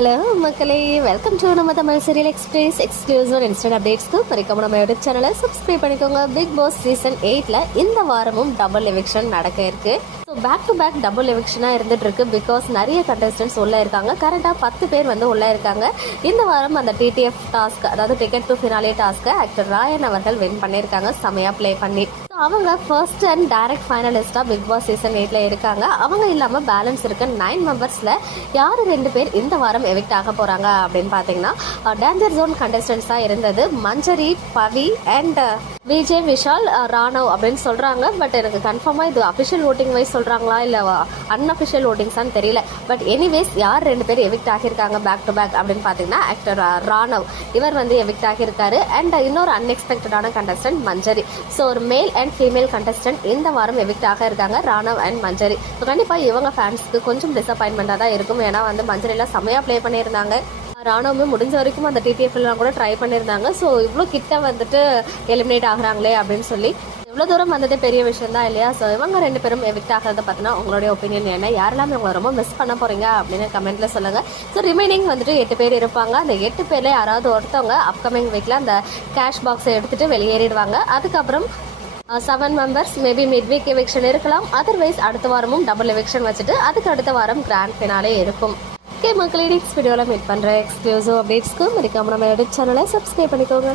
Hello மக்களே, welcome to நம்ம Tamil serial express exclusive instant அப்டேட்ஸ்க்கு மறக்காம நம்ம யூடியூப் சேனலை சப்ஸ்கிரைப் பண்ணிக்கோங்க. பிக் பாஸ் சீசன் 8ல இந்த வாரமும் டபுள் எவிக்ஷன் நடக்க இருக்கு. So back to back double எவிக்ஷனாக இருந்துட்டு இருக்கு. பிகாஸ் நிறைய கண்டஸ்டன்ஸ் உள்ளே இருக்காங்க. கரெக்டாக 10 பேர் வந்து உள்ளே இருக்காங்க. இந்த வாரம் அந்த டிடிஎஃப் டாஸ்க், அதாவது டிக்கெட் டு ஃபினாலே டாஸ்க்கை ஆக்டர் ராயன் அவர்கள் வின் பண்ணியிருக்காங்க, செமையாக ப்ளே பண்ணி. அவங்க ஃபர்ஸ்ட் அண்ட் டைரக்ட் ஃபைனலிஸ்டாக பிக் பாஸ் சீசன் 8ல இருக்காங்க. அவங்க இல்லாமல் பேலன்ஸ் இருக்க 9 மெம்பர்ஸில் யார் 2 பேர் இந்த வாரம் எவிக்ட் ஆக போகிறாங்க அப்படின்னு பார்த்தீங்கன்னா, டேஞ்சர் ஜோன் கண்டஸ்டன்ஸாக இருந்தது மஞ்சரி, பவி அண்ட் விஜய், விஷால், ராணவ் அப்படின்னு சொல்கிறாங்க. பட் எனக்கு கன்ஃபார்மாக இது அஃபிஷியல் ஓட்டிங் வைஸ் சொல்கிறாங்களா இல்லை அன்அஃபிஷியல் ஓட்டிங்ஸான்னு தெரியல. பட் எனிவேஸ் யார் 2 பேர் எவிக்ட் ஆகியிருக்காங்க பேக் டு பேக் அப்படின்னு பார்த்தீங்கன்னா, ஆக்டர் ராணவ் இவர் வந்து எவிக்ட் ஆகியிருக்காரு. அண்ட் இன்னொரு அன்எக்ஸ்பெக்டடான கண்டஸ்டன்ட் மஞ்சரி. ஸோ ஒரு மேல் அண்ட் ஃபீமேல் கண்டஸ்டன்ட் இந்த வாரம் எவிக்ட் ஆக இருக்காங்க, ராணவ் அண்ட் மஞ்சரி. ஸோ கண்டிப்பாக இவங்க ஃபேன்ஸ்க்கு கொஞ்சம் டிசப்பாயின்மெண்ட்டாக தான் இருக்கும். ஏன்னா வந்து மஞ்சரிலாம் செம்மையாக ப்ளே பண்ணியிருந்தாங்க. ராணுவமே முடிஞ்ச வரைக்கும் அந்த டிடிஎஃப்லாம் கூட ட்ரை பண்ணியிருந்தாங்க. ஸோ இவ்வளோ கிட்ட வந்துட்டு எலிமினேட் ஆகுறாங்களே அப்படின்னு சொல்லி இவ்வளோ தூரம் வந்ததே பெரிய விஷயம் தான் இல்லையா? ஸோ இவங்க 2 பேரும் எவிக்ட் ஆகிறத பார்த்தீங்கன்னா உங்களுடைய ஒப்பீனியன் என்ன? யாரெல்லாம் உங்களை ரொம்ப மிஸ் பண்ண போகிறீங்க அப்படின்னு கமெண்ட்டில் சொல்லுங்கள். ஸோ ரிமைனிங் வந்துட்டு 8 பேர் இருப்பாங்க. அந்த 8 பேரில் யாராவது ஒருத்தவங்க அப்கமிங் வீக்கில் அந்த கேஷ் பாக்ஸை எடுத்துகிட்டு வெளியேறிடுவாங்க. அதுக்கப்புறம் 7 members maybe mid week eviction இருக்கலாம். அதர்வைஸ் அடுத்த வாரமும் டபுள் எவிக்ஷன் வச்சுட்டு அதுக்கு அடுத்த வாரம் கிராண்ட் ஃபினாலே இருக்கும். ஓகே மக்களே, நெக்ஸ்ட் வீடியோவில் மீட் பண்ணுற எக்ஸ்க்ளூசிவ் அப்டேட்ஸ்க்கு மறக்காம நம்ம யூடியூப் சேனலை சப்ஸ்கிரைப் பண்ணிக்கோங்க.